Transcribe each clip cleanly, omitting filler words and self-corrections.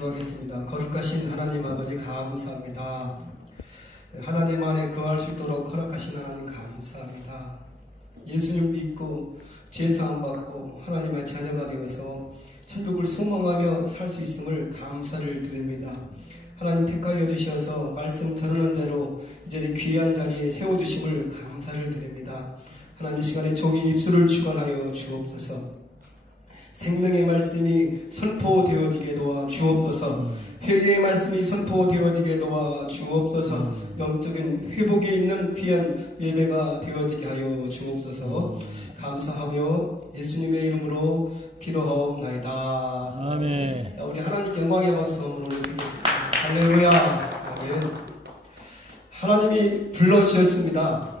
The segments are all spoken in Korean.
기도하겠습니다. 거룩하신 하나님 아버지 감사합니다. 하나님 안에 거할 수 있도록 허락하신 하나님 감사합니다. 예수님 믿고 죄사함 받고 하나님의 자녀가 되어서 천국을 소망하며 살 수 있음을 감사를 드립니다. 하나님 택하여 주셔서 말씀 전하는 자로 이제 귀한 자리에 세워주심을 감사를 드립니다. 하나님 이 시간에 종이 입술을 주관하여 주옵소서. 생명의 말씀이 선포되어지게 도와 주옵소서. 회개의 말씀이 선포되어지게 도와 주옵소서. 영적인 회복에 있는 귀한 예배가 되어지게 하여 주옵소서. 감사하며 예수님의 이름으로 기도하옵나이다. 아멘. 우리 하나님께 영광의 박수 한번 올려드리겠습니다. 할렐루야. 아멘. 하나님이 불러주셨습니다.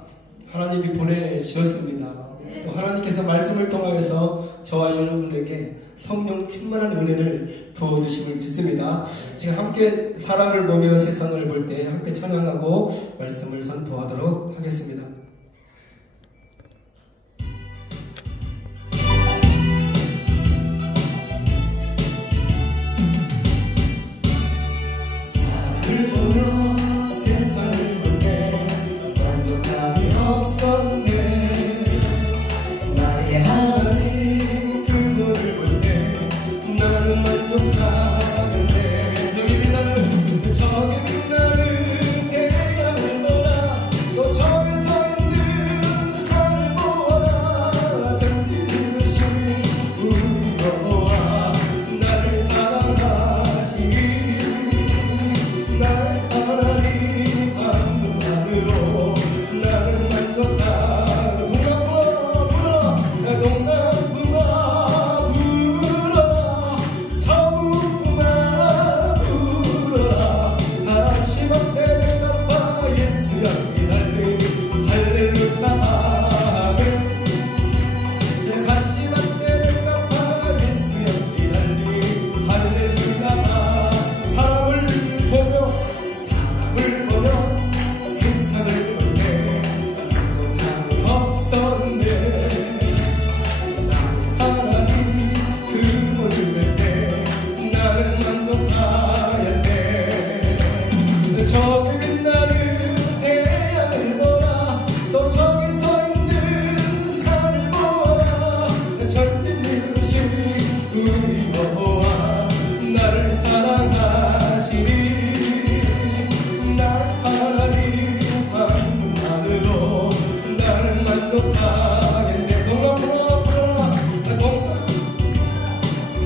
하나님이 보내주셨습니다. 또 하나님께서 말씀을 통하여서 저와 여러분에게 성령 충만한 은혜를 부어주심을 믿습니다. 지금 함께 사랑을 보며 세상을 볼 때 함께 찬양하고 말씀을 선포하도록 하겠습니다. 사랑을 보며 세상을 볼 때 만족감이 없었네. 하나님 그분을 볼 때 나는 만족하는데 저기 빛나는 태양을 보라 또 저기 서 있는 산을 보라 전기듯이 우리 여호와 나를 사랑하시니 날 하나님 한분만으로 나를 만족하시니 동남풍아 불어라 서북풍아 불어라 다시마 때문에 예수 향기 달리 할렐루야 아멘. 다시마 때문에 예수 향기 달리 할렐루야. 사람을 보며 세상을 볼 때 만족함이 없었네. 저기 빛나는 태양을 보라 또 저기 서 있는 산을 보라 전진듯이 우리 여호와 나를 사랑하시니 날 하나님 한분만으로 나를 만족하겠네. 동남풍아 불어라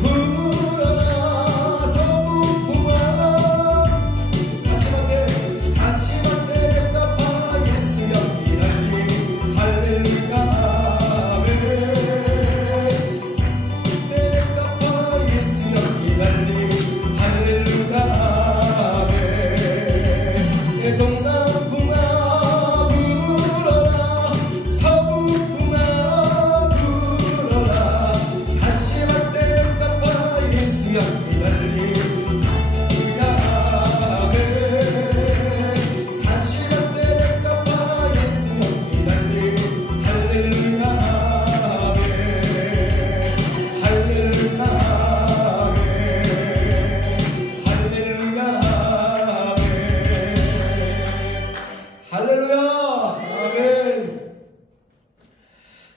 불어라 서북풍아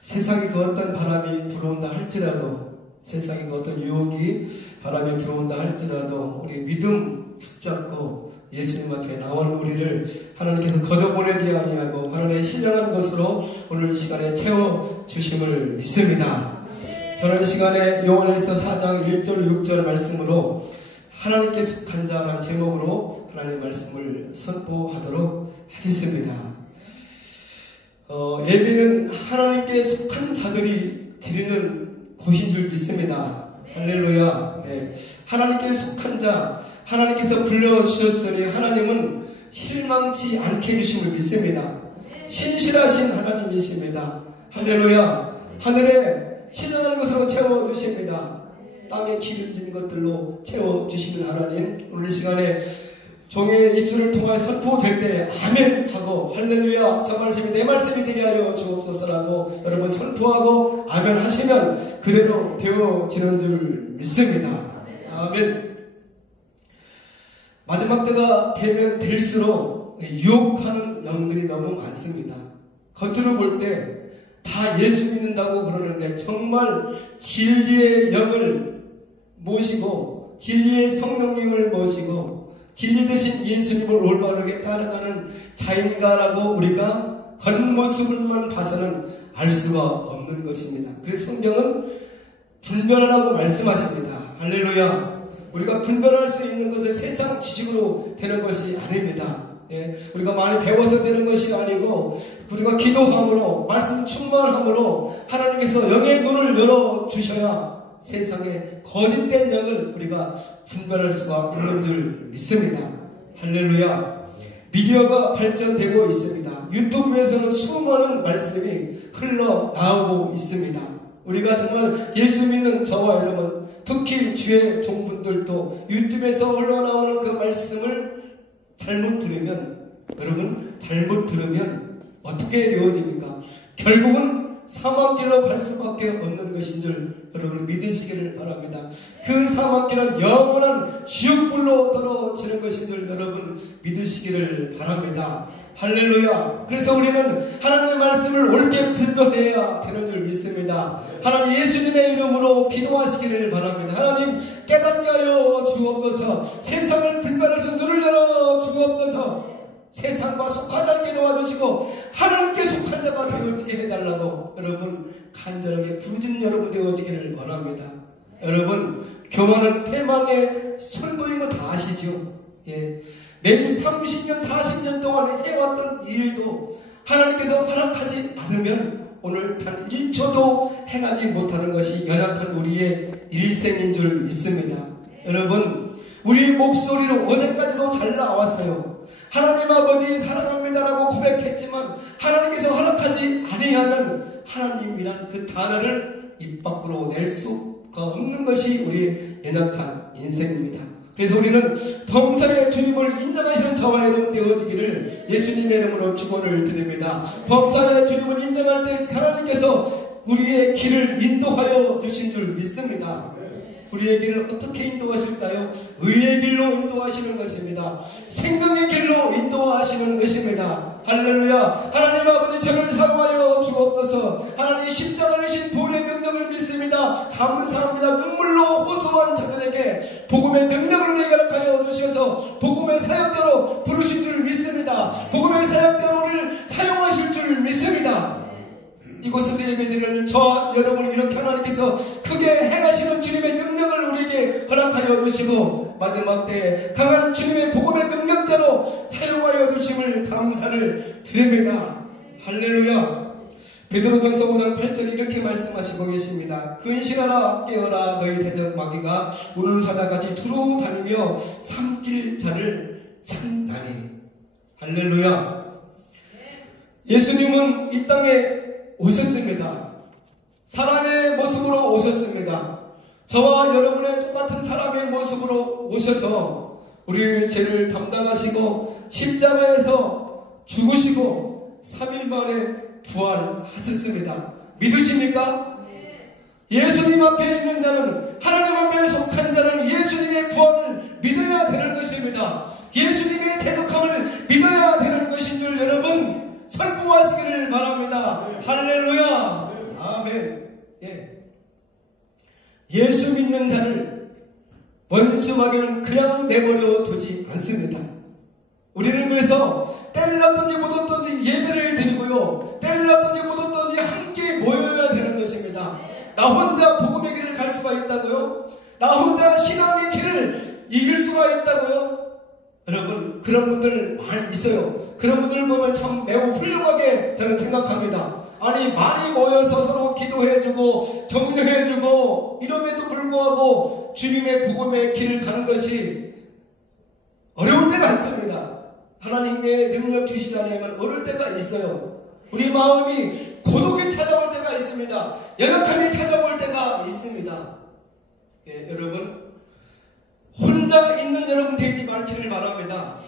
세상에 그 어떤 바람이 불어온다 할지라도 세상에 그 어떤 유혹이 바람이 불어온다 할지라도 우리 믿음 붙잡고 예수님 앞에 나온 우리를 하나님께서 거저보내지 아니하고 하나님의 신령한 것으로 오늘 이 시간에 채워주심을 믿습니다. 저는 이 시간에 요한일서 4장 1절 6절 말씀으로 하나님께 속한 자라는 제목으로 하나님의 말씀을 선포하도록 하겠습니다. 예배는 하나님께 속한 자들이 드리는 곳인 줄 믿습니다. 할렐루야. 네. 하나님께 속한 자, 하나님께서 불러주셨으니 하나님은 실망치 않게 해주심을 믿습니다. 신실하신 하나님이십니다. 할렐루야. 하늘에 신령한 것으로 채워주십니다. 땅에 기름진 것들로 채워주시는 하나님, 오늘 이 시간에 종의 입술을 통하여 선포될 때 아멘 하고 할렐루야 저 말씀이 내 말씀이 되게 하여 주옵소서라고 여러분 선포하고 아멘 하시면 그대로 되어지는 줄 믿습니다. 아멘. 마지막 때가 되면 될수록 유혹하는 영들이 너무 많습니다. 겉으로 볼 때 다 예수 믿는다고 그러는데 정말 진리의 영을 모시고 진리의 성령님을 모시고 진리 되신 예수님을 올바르게 따라가는 자인가라고 우리가 겉모습을만 봐서는 알 수가 없는 것입니다. 그래서 성경은 분별하라고 말씀하십니다. 할렐루야. 우리가 분별할 수 있는 것은 세상 지식으로 되는 것이 아닙니다. 우리가 많이 배워서 되는 것이 아니고 우리가 기도함으로 말씀 충만함으로 하나님께서 영의 눈을 열어주셔야 세상의 거짓된 영을 우리가 분별할 수가 있는 줄 믿습니다. 할렐루야. 미디어가 발전되고 있습니다. 유튜브에서는 수많은 말씀이 흘러나오고 있습니다. 우리가 정말 예수 믿는 저와 여러분, 특히 주의 종분들도 유튜브에서 흘러나오는 그 말씀을 잘못 들으면, 여러분 잘못 들으면 어떻게 되어집니까? 결국은 사망길로 갈 수밖에 없는 것인 줄 여러분 믿으시기를 바랍니다. 그 사망길은 영원한 지옥불로 떨어지는 것인 줄 여러분 믿으시기를 바랍니다. 할렐루야. 그래서 우리는 하나님의 말씀을 옳게 분별해야 되는 줄 믿습니다. 하나님 예수님의 이름으로 기도하시기를 바랍니다. 하나님 깨닫게 하여 주옵소서. 세상을 분별해서 눈을 열어 주옵소서. 세상과 속하지 않게 도와주시고 하나님께 속한 자가 되어지게 해달라고 여러분 간절하게 부르짖는 여러분 되어지기를 원합니다. 여러분 교만은 패망의 선도인 거 다 아시죠? 매일 30년 40년 동안 해왔던 일도 하나님께서 허락하지 않으면 오늘 단 1초도 행하지 못하는 것이 연약한 우리의 일생인 줄 믿습니다. 여러분 우리 목소리로 어제까지도 잘 나왔어요. 하나님 아버지 사랑합니다라고 고백했지만 하나님께서 허락하지 아니하면 하나님이란 그 단어를 입 밖으로 낼 수가 없는 것이 우리의 연약한 인생입니다. 그래서 우리는 범사의 주님을 인정하시는 저와 여러분 되어지기를 예수님의 이름으로 축원을 드립니다. 범사의 주님을 인정할 때 하나님께서 우리의 길을 인도하여 주신 줄 믿습니다. 우리의 길을 어떻게 인도하실까요? 의의 길로 인도하시는 것입니다. 생명의 길로 인도하시는 것입니다. 할렐루야. 하나님 아버지 저를 사용하여 주옵소서. 하나님 십자가를 신 보혈의 능력을 믿습니다. 감사합니다. 눈물로 호소한 자들에게 복음의 능력을 내가락하여 주셔서 복음의 사역자로 부르신 줄 믿습니다. 복음의 사역자로를 사용하실 줄 믿습니다. 이곳에서 예배드리는 저와 여러분을 이렇게 하나님께서 크게 행하시는 주님의 능력을 우리에게 허락하여 주시고 마지막 때에 강한 주님의 복음의 능력자로 사용하여 주심을 감사를 드립니다. 할렐루야. 베드로전서 5장 8절에 이렇게 말씀하시고 계십니다. 근신하라 깨어라 너희 대적 마귀가 우는 사자같이 두루 다니며 삼킬 자를 찾나니. 할렐루야. 예수님은 이 땅에 오셨습니다. 사람의 모습으로 오셨습니다. 저와 여러분의 똑같은 사람의 모습으로 오셔서 우리의 죄를 담당하시고 십자가에서 죽으시고 3일 만에 부활하셨습니다. 믿으십니까? 예수님 앞에 있는 자는 하나님 앞에 속한 자는 예수님의 부활을 믿어야 되는 것입니다. 예수님의 대속함을 믿어야 되는 것인 줄 여러분 선포하시기를 바랍니다. 할렐루야. 아멘. 예수 믿는 자를 원수 마귀는 그냥 내버려 두지 않습니다. 우리는 그래서 때를 놨든지 못 얻든지 예배를 드리고요, 때를 놨든지 못 얻든지 함께 모여야 되는 것입니다. 나 혼자 복음의 길을 갈 수가 있다고요? 나 혼자 신앙의 길을 이길 수가 있다고요? 여러분 그런 분들 많이 있어요. 그런 분들 보면 참 매우 훌륭하게 저는 생각합니다. 아니 많이 모여서 서로 기도해주고 격려해주고 이럼에도 불구하고 주님의 복음의 길을 가는 것이 어려울 때가 있습니다. 하나님의 능력 주시려면 어려울 때가 있어요. 우리 마음이 고독이 찾아올 때가 있습니다. 연약함이 찾아올 때가 있습니다. 여러분 혼자 있는 여러분 되지 말기를 바랍니다.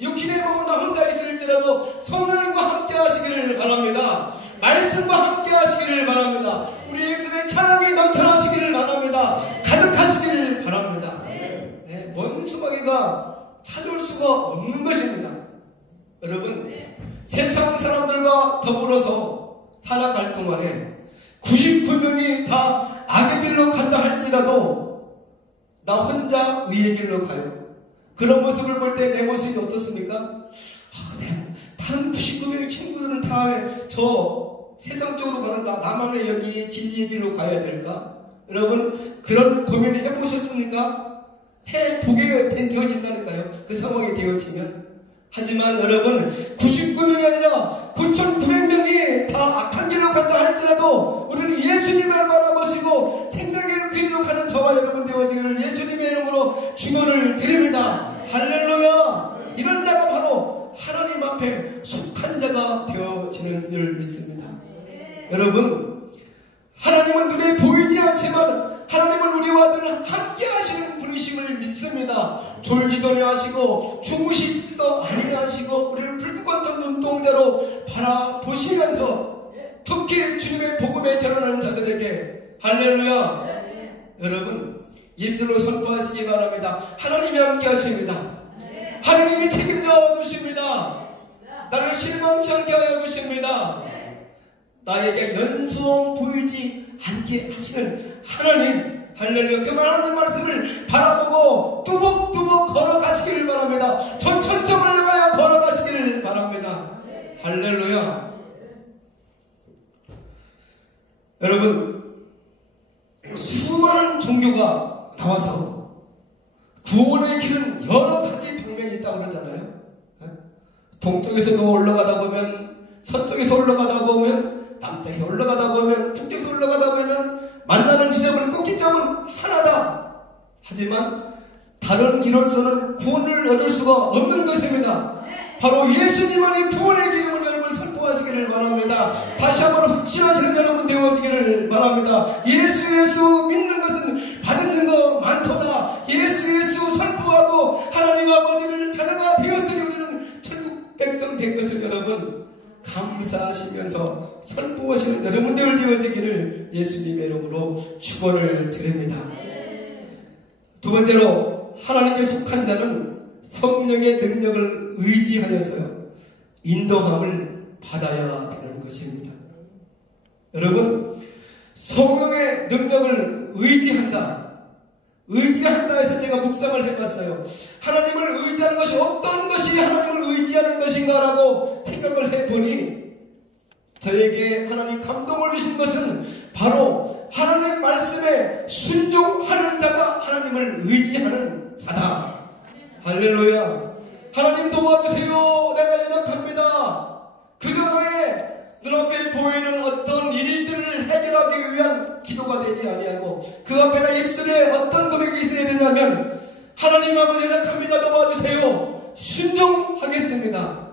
육신의 몸은 나 혼자 있을지라도 성령님과 함께 하시기를 바랍니다. 말씀과 함께 하시기를 바랍니다. 우리 입술에 찬양이 넘쳐나시기를 바랍니다. 가득하시기를 바랍니다. 원수마귀가 찾아올 수가 없는 것입니다. 여러분, 세상 사람들과 더불어서 살아갈 동안에 99명이 다 악의 길로 간다 할지라도 나 혼자 의의 길로 가요. 그런 모습을 볼 때 내 모습이 어떻습니까? 다른 99명의 친구들은 다 저 세상적으로 가는다. 나만 왜 여기 진리의 길로 가야 될까? 여러분, 그런 고민 해보셨습니까? 해보게 되어진다니까요. 그 상황이 되어지면. 하지만 여러분, 99명이 아니라 9,900명이 다 악한 길로 간다 할지라도 우리는 예수님을 바라보시고 생명의 길로 가는 저와 여러분 되어지기를 예수님의 이름으로 축원을 드립니다. 할렐루야! 이런 자가 바로 하나님 앞에 속한 자가 되어지는 줄 믿습니다. 여러분, 하나님은 눈에 보이지 않지만 하나님은 우리와 늘 함께 하시는 분이심을 믿습니다. 졸기도 아니하시고 주무시지도 아니하시고 우리를 불구건ton 눈동자로 바라보시면서 특히 주님의 복음에 전하는 자들에게 할렐루야! 여러분, 입술로 선포하시기 바랍니다. 하나님이 함께 하십니다. 하나님이 책임져 주십니다. 나를 실망치 않게 하여 주십니다. 나에게 연소원 보이지 않게 하시는 하나님, 할렐루야. 그 하나님 말씀을 바라보고 뚜벅뚜벅 걸어가시기를 바랍니다. 저 천성을 향하여 걸어가시기를 바랍니다. 할렐루야. 여러분, 수많은 종교가 나와서 구원의 길은 여러 가지 방면이 있다고 그러잖아요. 동쪽에서도 올라가다 보면, 서쪽에서 올라가다 보면, 남쪽에서 올라가다 보면, 북쪽에서 올라가다 보면 만나는 지점은 꼭지점은 하나다. 하지만 다른 이로서는 구원을 얻을 수가 없는 것입니다. 바로 예수님만이 구원의 기름을 여러분 선포하시기를 바랍니다. 다시 한번 확신하시는 여러분 되어지기를 바랍니다. 예수 믿는 것은 받은 증거 많도다. 예수 선포하고 하나님 아버지를 자녀가 되었으니 우리는 천국 백성 된 것을 여러분 감사하시면서 선포하시는 여러분들 되어지기를 예수님의 이름으로 축원을 드립니다. 두 번째로, 하나님께 속한 자는 성령의 능력을 의지하여서요 인도함을 받아야 되는 것입니다. 여러분, 성령의 능력을 의지한다 해서 제가 묵상을 해봤어요. 하나님을 의지하는 것이 어떤 것이 하나님을 의지하는 것인가라고 생각을 해보니 저에게 하나님 감동을 주신 것은 바로 하나님 말씀에 순종하는 자가 하나님을 의지하는 자다. 할렐루야. 하나님 도와주세요. 내가 연약합니다. 그전에 눈앞에 보이는 어떤 일들을 해결하기 위한 기도가 되지 아니하고 그 앞에나 입술에 어떤 고백이 있어야 되냐면 하나님 아버지 연약합니다. 도와주세요. 순종하겠습니다.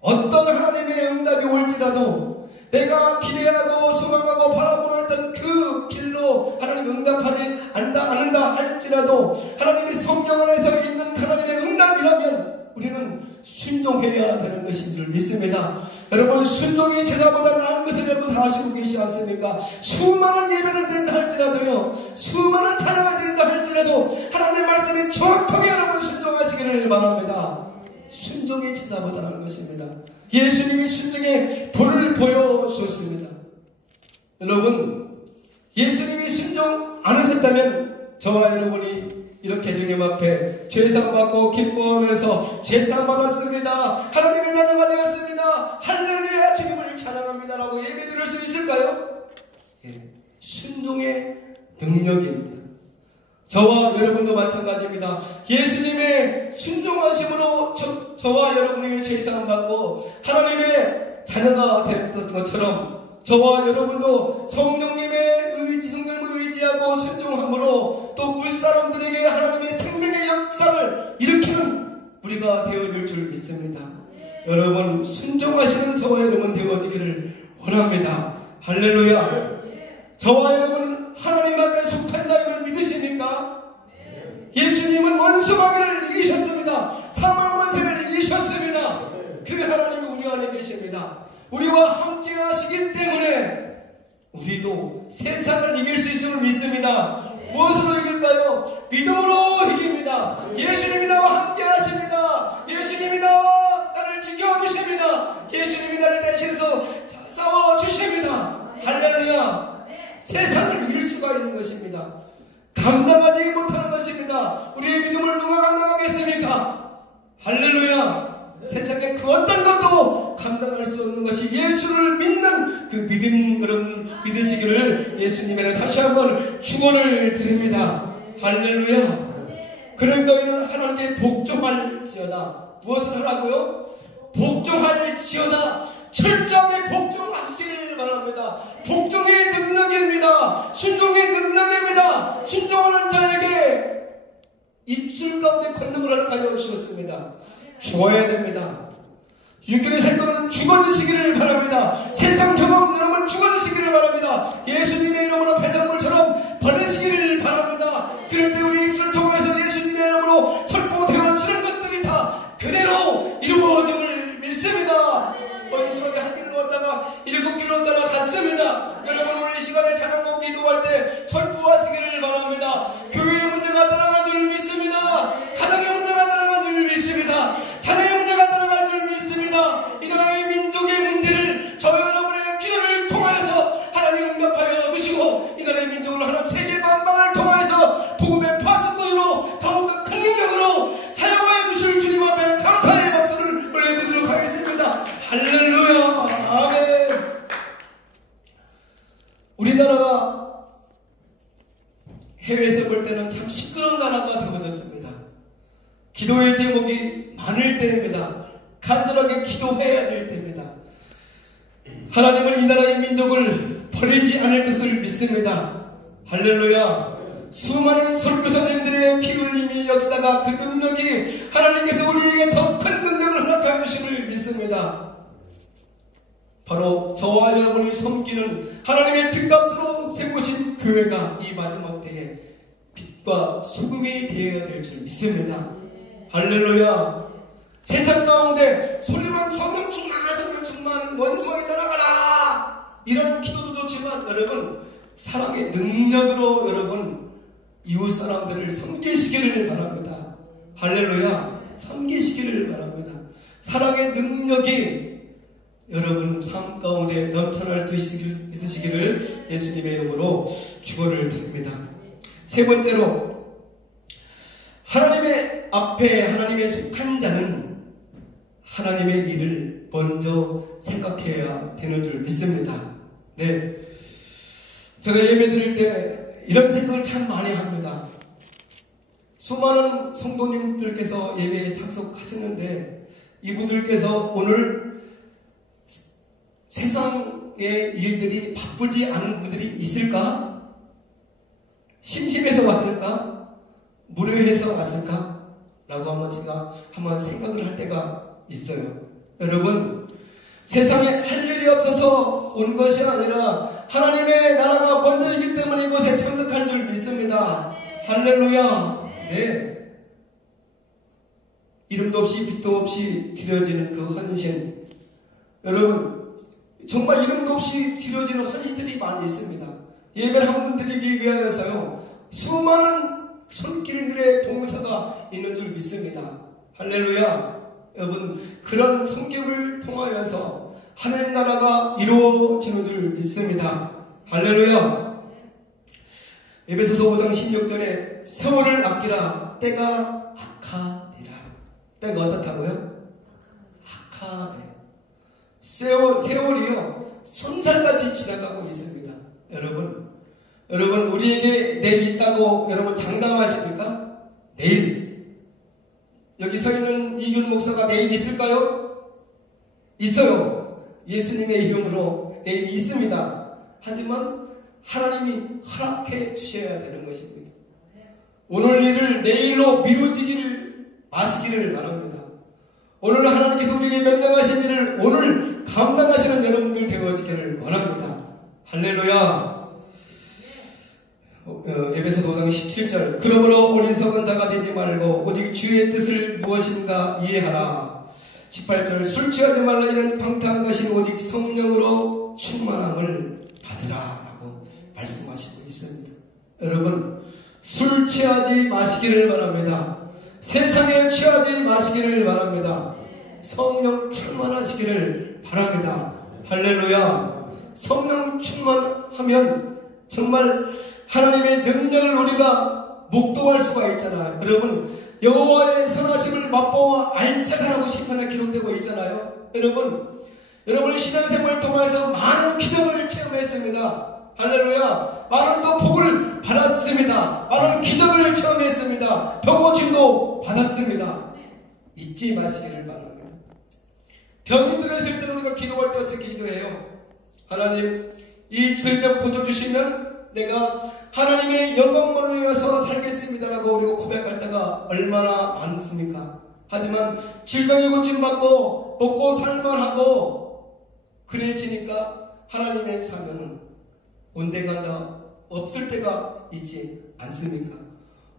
어떤 하나님의 응답이 올지라도 내가 기대하고 소망하고 바라보는 그 길로 하나님 응답하지 않는다 할지라도 하나님이 성령 안에서 있는 하나님의 응답이라면 우리는 순종해야 되는 것인 줄 믿습니다. 여러분, 순종이 제자보다 나은 것을 여러분 다 아시고 계시지 않습니까? 수많은 예배를 드린다 할지라도요, 수많은 찬양을 드린다 할지라도 하나님의 말씀이 정확하게 여러분 순종하시기를 바랍니다. 순종이 제자보다 나은 것입니다. 예수님이 순종의 본을 보여주었습니다. 여러분, 예수님이 순종 안 하셨다면 저와 여러분이 이렇게 주님 앞에 죄사함받고 기뻐하면서 죄사함받았습니다, 하나님의 자녀가 되었습니다, 할렐루야 주님을 찬양합니다라고 예배 드릴 수 있을까요? 예, 순종의 능력입니다. 저와 여러분도 마찬가지입니다. 예수님의 순종하심으로 저와 여러분이 죄사함받고 하나님의 자녀가 됐던 것처럼 저와 여러분도 성령님의 성령을 의지하고 순종함으로 또 윗사람들에게 하나님의 생명의 역사를 일으키는 우리가 되어질 줄 믿습니다. 여러분, 순종하시는 저와 여러분 되어지기를 원합니다. 할렐루야. 저와 여러분 하나님 앞에 속한 자임을 믿으십니까? 예수님은 원수마귀를 이기셨습니다. 사망 권세를 이기셨습니다. 그 하나님이 우리 안에 계십니다. 우리와 함께 하시기 때문에 우리도 세상을 이길 수 있음을 믿습니다. 무엇으로 이길까요? 믿음으로 이깁니다. 예수님이 나와 함께 하십니다. 예수님이 나와 나를 지켜주십니다. 예수님이 나를 대신해서 싸워주십니다. 할렐루야. 세상을 이길 수가 있는 것입니다. 감당하지 못하는 것입니다. 우리의 믿음을 누가 감당하겠습니까? 할렐루야. 세상에 그 어떤 것도 감당할 수 없는 것이 예수를 믿는 그 믿음, 여러분 믿으시기를 예수님에게 다시 한번 축원을 드립니다. 할렐루야. 그럼 너희는 하나님께 복종할지어다. 무엇을 하라고요? 복종할지어다. 철저하게 복종하시길 바랍니다. 복종의 능력입니다. 순종의 능력입니다. 순종하는 자에게 입술 가운데 권능을 허락하여 주셨습니다. 죽어야 됩니다. 육신의 생각은 죽어주시기를 바랍니다. 세상 경험 여러분 죽어주시기를 바랍니다. 예수님의 이름으로 배설물처럼 버리시기를 바랍니다. 그럴 때 우리 입술을 통해서 예수님의 이름으로 선포되어지는 것들이 다 그대로 이루어짐을 믿습니다. 원수에게 한 길로 왔다가 7길로 따라갔습니다. 여러분 오늘 이 시간에 찬양곡 기도할 때 선포하시기를 바랍니다. 교회의 문제가 떠나갈 줄 믿습니다. 가정의 문제가 떠나갈 줄 믿습니다. 자녀의 문제가 떠나갈 줄 믿습니다. 이 나라의 민족의 문제를 저 여러분의 기도를 통하여서 하나님 응답하여 주시고 이 나라의 민족을 하나님 세계 만방을 통하여서 복음의 파수꾼으로 더욱더 큰 능력으로 사용하여 주실 주님 앞에 감사의 박수를 올려드리도록 하겠습니다. 할렐루야. 아멘. 우리나라가 해외에서 볼 때는 참 시끄러운 나라가 되어졌습니다. 기도의 제목이 많을 때입니다. 간절하게 기도해야 될 때입니다. 하나님은 이 나라의 민족을 버리지 않을 것을 믿습니다. 할렐루야. 수많은 선교사님들의 피 흘림의 역사가 그 능력이 하나님께서 우리에게 더 큰 능력을 허락하여 주심을 믿습니다. 바로 저와 여러분이 섬기는 하나님의 핏값으로 세우신 교회가 이 마지막 때에 빛과 소금이 되어야 될 줄 믿습니다. 할렐루야. 세상 가운데 소리만 성령 충만 원수에 떠나가라 이런 기도도 좋지만 여러분 사랑의 능력으로 여러분 이웃 사람들을 섬기시기를 바랍니다. 할렐루야. 섬기시기를 바랍니다. 사랑의 능력이 여러분 삶 가운데 넘쳐날 수 있으시기를 예수님의 이름으로 축원을 드립니다. 세 번째로 하나님의 앞에 하나님의 속한 자는 하나님의 일을 먼저 생각해야 되는 줄 믿습니다. 네, 제가 예배 드릴 때 이런 생각을 참 많이 합니다. 수많은 성도님들께서 예배에 참석하셨는데 이분들께서 오늘 세상의 일들이 바쁘지 않은 분들이 있을까? 심심해서 왔을까? 무료해서 왔을까? 라고 한번 제가 한번 생각을 할 때가 있어요. 여러분, 세상에 할 일이 없어서 온 것이 아니라 하나님의 나라가 먼저이기 때문에 이곳에 참석할 줄 믿습니다. 할렐루야. 네. 이름도 없이 빛도 없이 드려지는 그 헌신. 여러분, 정말 이름도 없이 드려지는 헌신들이 많이 있습니다. 예배를 한 분 드리기 위하여서요, 수많은 손길들의 봉사가 있는 줄 믿습니다. 할렐루야. 여러분, 그런 손길을 통하여서 하나님 나라가 이루어지는 줄 믿습니다. 할렐루야. 에베소서 5장 16절에 세월을 아끼라 때가 악하니라. 때가 어떻다고요? 악하네. 세월이요 손살같이 지나가고 있습니다. 여러분 우리에게 내일 있다고 여러분 장담하십니까? 내일 여기 서 있는 이균 목사가 내일 있을까요? 있어요. 예수님의 이름으로 내일이 있습니다. 하지만 하나님이 허락해 주셔야 되는 것입니다. 오늘 일을 내일로 미루지기를 마시기를 바랍니다. 오늘 하나님께서 우리에게 명령하신 일을 오늘 감당하시는 여러분들 되어지기를 원합니다. 할렐루야. 에베소 5장 17절 그러므로 어리석은 자가 되지 말고 오직 주의 뜻을 무엇인가 이해하라. 18절 술 취하지 말라. 이는 방탕한 것이 오직 성령으로 충만함을 받으라 라고 말씀하시고 있습니다. 여러분, 술 취하지 마시기를 바랍니다. 세상에 취하지 마시기를 바랍니다. 성령 충만하시기를 바랍니다. 할렐루야. 성령 충만하면 정말 하나님의 능력을 우리가 목도할 수가 있잖아요. 여러분, 여호와의 선하심을 맛보아 알 자라고 시편에 기록되고 있잖아요. 여러분의 신앙생활을 통해서 많은 기적을 체험했습니다. 할렐루야. 많은 또 복을 받았습니다. 많은 기적을 체험했습니다. 병고침도 받았습니다. 잊지 마시기를 바랍니다. 병이 들었을 때는 우리가 기도할 때 어떻게 기도해요? 하나님, 이 질병 고쳐주시면 내가 하나님의 영광만을 위해서 살겠습니다라고 우리가 고백할 때가 얼마나 많습니까? 하지만 질병이 고침받고 먹고 살만하고 그래지니까 하나님의 사명은 온데간다 없을 때가 있지 않습니까?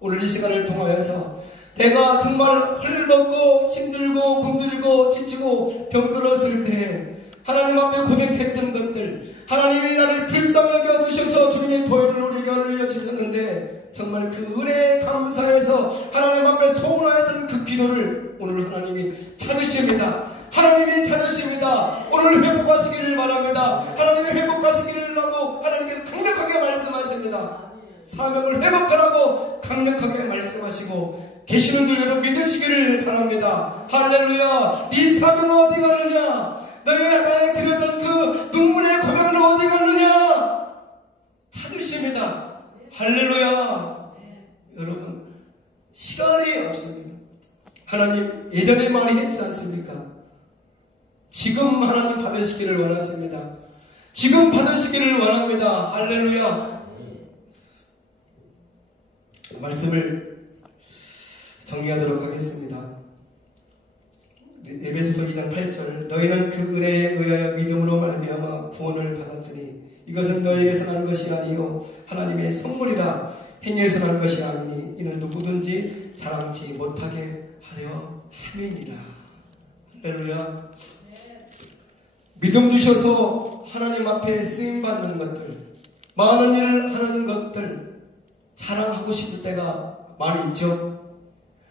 오늘 이 시간을 통하여서 내가 정말 헐벗고 힘들고 굶들고 지치고 병들었을 때 하나님 앞에 고백했던 것들, 하나님이 나를 불쌍하게 여기셔서 주님의 보혈을 우리에게 흘려주셨는데 정말 그 은혜에 감사해서 하나님 앞에 소원하였던 그 기도를 오늘 하나님이 찾으십니다. 하나님이 찾으십니다. 오늘 회복하시기를 바랍니다. 하나님이 회복하시기를 하고 하나님께서 강력하게 말씀하십니다. 사명을 회복하라고 강력하게 말씀하시고 계시는 줄 여러분 믿으시기를 바랍니다. 할렐루야. 네 사명은 어디 가느냐? 너희가 나에 드렸던 그 눈물의 고백은 어디 갔느냐? 찾으십니다. 할렐루야. 여러분, 시간이 없습니다. 하나님 예전에 많이 했지 않습니까? 지금 하나님 받으시기를 원하십니다. 지금 받으시기를 원합니다. 할렐루야. 말씀을 정리하도록 하겠습니다. 에베소서 2장 8절 너희는 그 은혜에 의하여 믿음으로 말미암아 구원을 받았으니 이것은 너희에게서 난 것이 아니요 하나님의 선물이라 행위에서 난 것이 아니니 이는 누구든지 자랑치 못하게 하려 함이니라. 할렐루야. 믿음 주셔서 하나님 앞에 쓰임받는 것들, 많은 일을 하는 것들 자랑하고 싶을 때가 많이 있죠.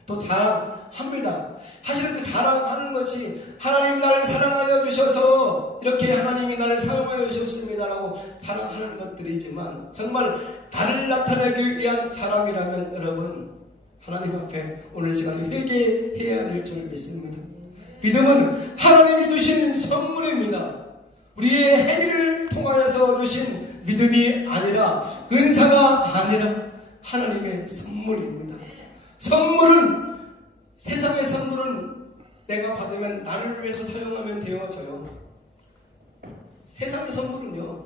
또 자랑합니다. 사실은 그 자랑하는 것이 하나님 나를 사랑하여 주셔서 이렇게 하나님이 나를 사용하여 주셨습니다라고 자랑하는 것들이지만 정말 나를 나타내기 위한 자랑이라면 여러분 하나님 앞에 오늘 시간에 회개해야 될 줄 믿습니다. 믿음은 하나님이 주신 선물입니다. 우리의 행위를 통하여서 주신 믿음이 아니라 은사가 아니라 하나님의 선물입니다. 선물은 세상의 선물은 내가 받으면 나를 위해서 사용하면 되어져요. 세상의 선물은요,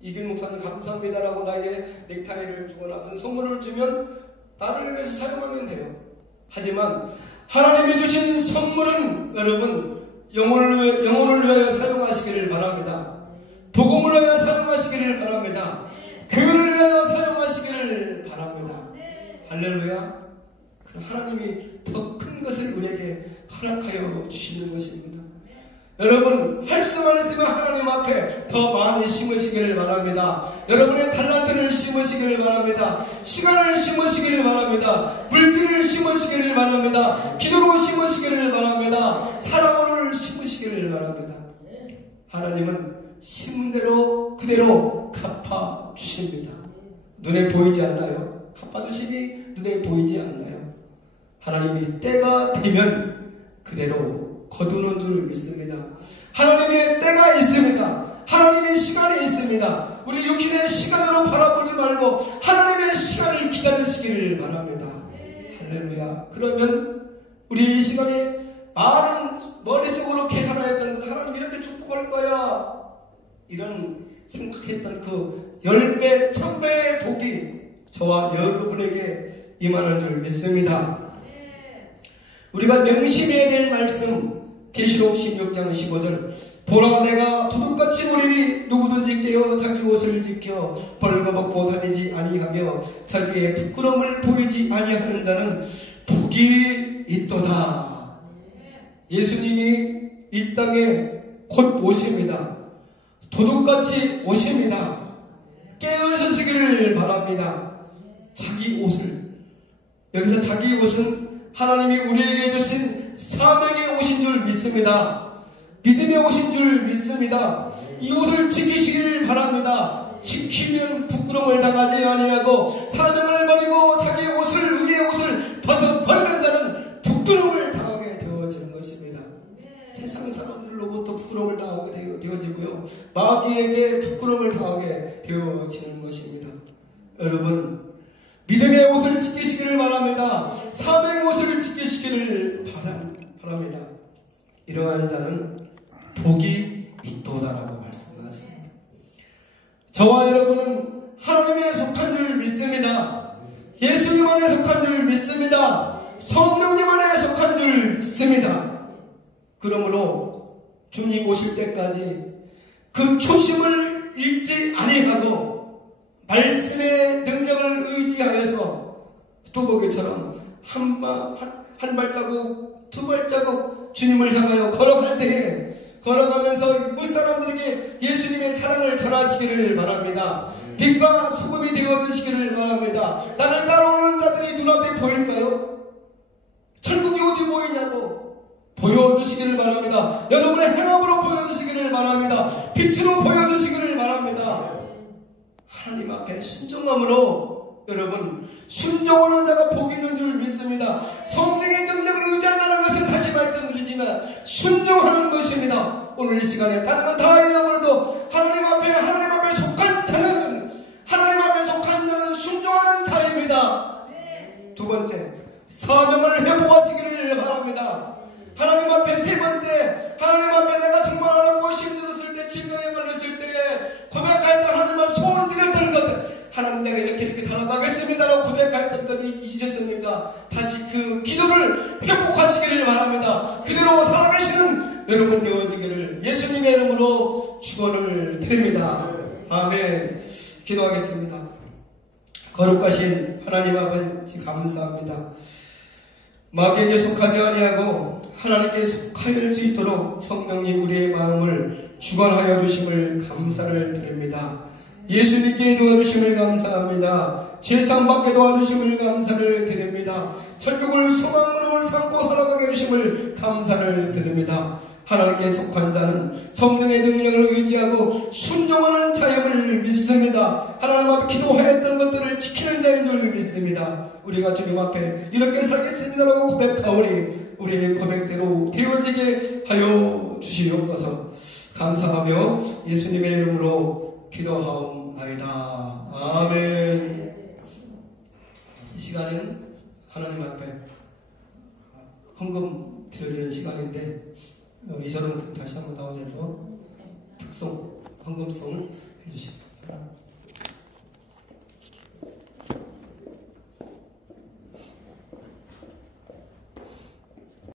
이길 목사님 감사합니다라고 나에게 넥타이를 주거나 무슨 선물을 주면 나를 위해서 사용하면 돼요. 하지만 하나님이 주신 선물은 여러분 영혼을 위하여 사용하시기를 바랍니다. 복음을 위하여 사용하시기를 바랍니다. 교회를 위하여 사용하시기를 바랍니다. 할렐루야. 하나님이 더 큰 것을 우리에게 허락하여 주시는 것입니다. 여러분 할 수만 있으면 하나님 앞에 더 많이 심으시기를 바랍니다. 여러분의 달란트를 심으시기를 바랍니다. 시간을 심으시기를 바랍니다. 물질을 심으시기를 바랍니다. 기도로 심으시기를 바랍니다. 사랑을 심으시기를 바랍니다. 하나님은 심은 대로 그대로 갚아주십니다. 눈에 보이지 않나요? 갚아주심이 눈에 보이지 않나요? 하나님이 때가 되면 그대로 거두는 줄 믿습니다. 하나님의 때가 있습니다. 하나님의 시간이 있습니다. 우리 육신의 시간으로 바라보지 말고 하나님의 시간을 기다리시기를 바랍니다. 할렐루야. 그러면 우리 이 시간에 많은 머릿속으로 계산하였던 것, 하나님 이렇게 축복할 거야 이런 생각했던 그 10배, 1000배의 복이 저와 여러분에게 임하는 줄 믿습니다. 우리가 명심해야 될 말씀 계시록 16장 15절 보라 내가 도둑같이 보리니 누구든지 깨어 자기 옷을 지켜 벌거벗고 다니지 아니하며 자기의 부끄러움을 보이지 아니하는 자는 복이 있도다. 예수님이 이 땅에 곧 오십니다. 도둑같이 오십니다. 깨어서시기를 바랍니다. 자기 옷을, 여기서 자기 옷은 하나님이 우리에게 주신 사명의 옷인 줄 믿습니다. 믿음의 옷인 줄 믿습니다. 이 옷을 지키시길 바랍니다. 지키면 부끄러움을 당하지 아니하고 사명을 버리고 자기 옷을, 위의 옷을 벗어버리는 자는 부끄러움을 당하게 되어지는 것입니다. 세상 사람들로부터 부끄러움을 당하게 되어지고요, 마귀에게 부끄러움을 당하게 되어지는 것입니다. 여러분, 믿음의 옷을 지키시기를 바랍니다. 사명의 옷을 지키시기를 바랍니다. 이러한 자는 복이 있도다라고 말씀하십니다. 저와 여러분은 하나님에 속한 줄 믿습니다. 예수님 안에 속한 줄 믿습니다. 성령님 안에 속한 줄 믿습니다. 그러므로 주님 오실 때까지 그 초심을 잃지 아니하고 말씀의 능력을 의지하여서 두보기처럼 한 발자국, 두 발자국 주님을 향하여 걸어갈 때에, 걸어가면서 물사람들에게 예수님의 사랑을 전하시기를 바랍니다. 빛과 소금이 되어주시기를 바랍니다. 나를 따라오는 자들이 눈앞에 보일까요? 천국이 어디 보이냐고 보여주시기를 바랍니다. 여러분의 행함으로 보여주시기를 바랍니다. 빛으로 보여주시기를 바랍니다. 하나님 앞에 순종함으로 여러분, 순종하는 자가 복이 있는 줄 믿습니다. 성령의 능력을 의지한다는 것은 다시 말씀드리지만 순종하는 것입니다. 오늘 이 시간에 다른 건 다 잃어버려도 하나님 앞에 속한 자는, 하나님 앞에 속한 자는 순종하는 자입니다. 두 번째, 사명을 회복하시기를 바랍니다. 하나님 앞에 세 번째, 하나님 앞에 내가 정말 어렵고 힘들었을 때, 질병에 걸렸을 때에 고백할 때 하나님 앞에 소원 드렸던 것들, 하나님 내가 이렇게 살아가겠습니다라고 고백했던 것이 잊으셨습니까? 다시 그 기도를 회복하시기를 바랍니다. 그대로 살아계시는 여러분 되어지기를 예수님의 이름으로 축원을 드립니다. 아멘. 기도하겠습니다. 거룩하신 하나님 아버지 감사합니다. 마귀에게 속하지 아니하고 하나님께 속할 수 있도록 성령님 우리의 마음을 주관하여 주심을 감사를 드립니다. 예수님께 도와주심을 감사합니다. 죄사함받게 도와주심을 감사를 드립니다. 천국을 소망으로 삼고 살아가게 해주심을 감사를 드립니다. 하나님께 속한 자는 성령의 능력을 의지하고 순종하는 자임을 믿습니다. 하나님 앞에 기도하였던 것들을 지키는 자인 줄 믿습니다. 우리가 주님 앞에 이렇게 살겠습니다라고 고백하오니 우리의 고백대로 되어지게 하여 주시옵소서. 감사하며 예수님의 이름으로 기도하옵나이다. 아멘. 이 시간에는 하나님 앞에 헌금 드려지는 시간인데 이전은 다시 한번 나오셔서 특송, 헌금송 해주십니다.